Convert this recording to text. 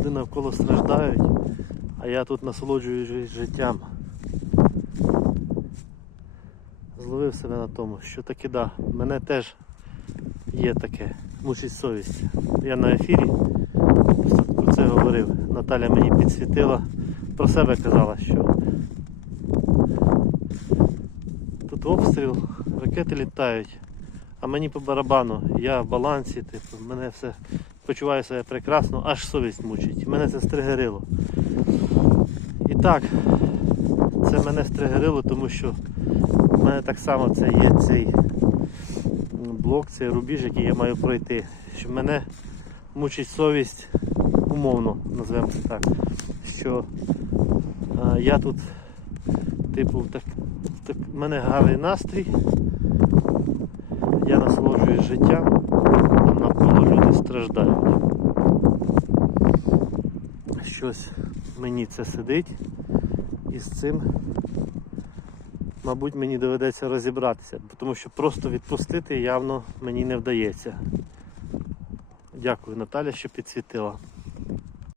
люди навколо страждають, а я тут насолоджуюсь життям. Зловив себе на тому, що таки да, мене теж є таке, мучить совість. Я на ефірі про це говорив. Наталя мені підсвітила, про себе казала, що тут обстріл, ракети літають, а мені по барабану, я в балансі, типу, мене все почуваю себе прекрасно, аж совість мучить. Мене це стригерило. І так, це мене стригерило, тому що в мене так само це є цей блок, цей рубіж, який я маю пройти. Що мене мучить совість, умовно, назвемо це так, що а, я тут, типу, так, так, в мене гарний настрій, я насолоджуюсь життям, люди. Щось мені це сидить і з цим мабуть, мені доведеться розібратися, тому що просто відпустити явно мені не вдається. Дякую, Наталя, що підсвітила.